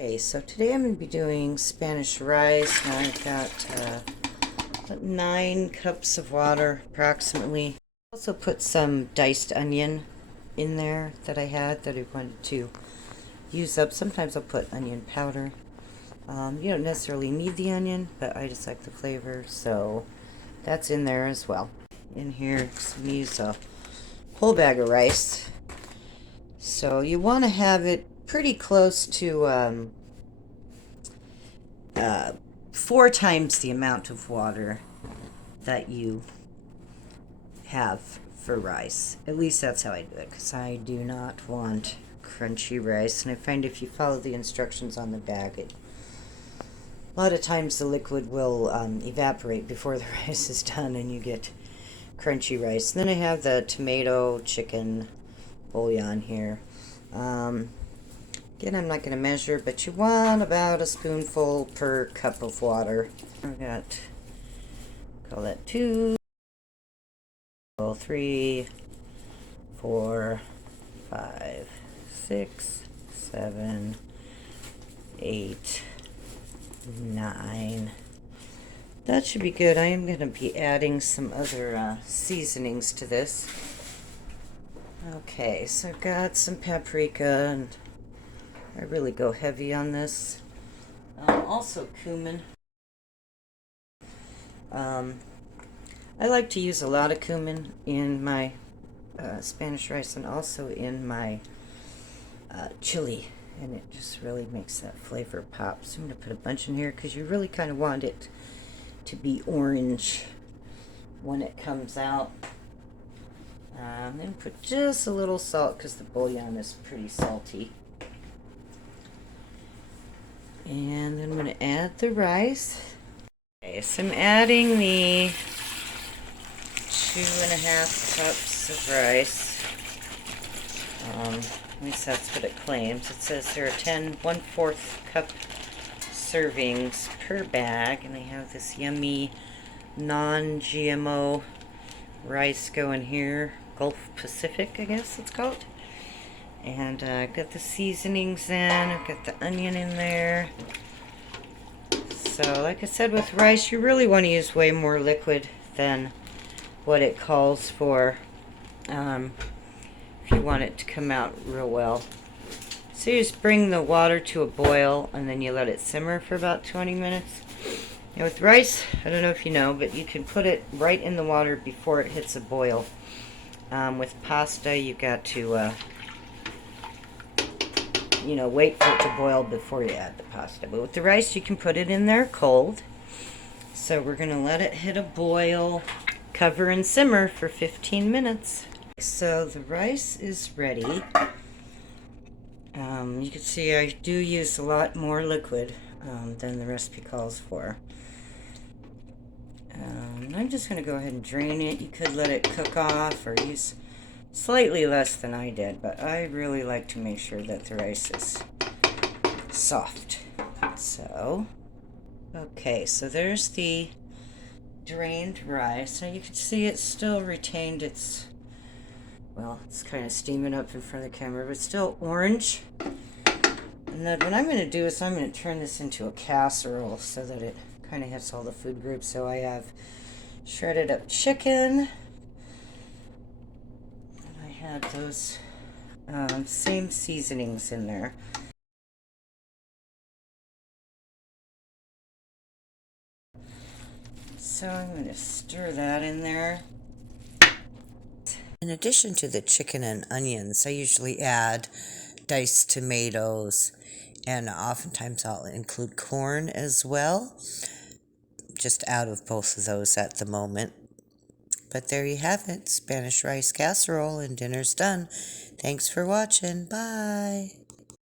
Okay, so today I'm going to be doing Spanish rice. Now I've got about 9 cups of water approximately. Also put some diced onion in there that I had that I wanted to use up. Sometimes I'll put onion powder. You don't necessarily need the onion, but I just like the flavor, so that's in there as well. In here, I'm going to use a whole bag of rice. So you want to have it pretty close to 4 times the amount of water that you have for rice. At least that's how I do it, because I do not want crunchy rice. And I find if you follow the instructions on the bag, a lot of times the liquid will evaporate before the rice is done and you get crunchy rice. And then I have the tomato chicken bouillon here. Again, I'm not going to measure, but you want about a spoonful per cup of water. I've got, call that 2, 3, 4, 5, 6, 7, 8, 9. That should be good. I am going to be adding some other seasonings to this. Okay, so I've got some paprika, and I really go heavy on this. Also cumin. I like to use a lot of cumin in my Spanish rice and also in my chili, and it just really makes that flavor pop. So I'm going to put a bunch in here because you really kind of want it to be orange when it comes out. Then put just a little salt because the bouillon is pretty salty. And then I'm going to add the rice. Okay, so I'm adding the 2.5 cups of rice. At least that's what it claims. It says there are 1/4 cup servings per bag, and I have this yummy non-GMO rice going here. Gulf Pacific, I guess it's called. And I've got the seasonings in. I've got the onion in there. So, like I said, with rice, you really want to use way more liquid than what it calls for if you want it to come out real well. So you just bring the water to a boil, and then you let it simmer for about 20 minutes. Now with rice, I don't know if you know, but you can put it right in the water before it hits a boil. With pasta, you've got to wait for it to boil before you add the pasta. But with the rice, you can put it in there cold. So we're going to let it hit a boil, cover and simmer for 15 minutes. So the rice is ready. You can see I do use a lot more liquid than the recipe calls for. I'm just going to go ahead and drain it. You could let it cook off or use slightly less than I did, but I really like to make sure that the rice is soft. So, okay, so there's the drained rice. Now you can see it's still retained its, well, it's kind of steaming up in front of the camera, but it's still orange. And then what I'm going to do is I'm going to turn this into a casserole so that it kind of hits all the food groups. So I have shredded up chicken. I had those same seasonings in there. So I'm going to stir that in there. In addition to the chicken and onions, I usually add diced tomatoes, and oftentimes I'll include corn as well. Just out of both of those at the moment. But there you have it, Spanish rice casserole, and dinner's done. Thanks for watching. Bye.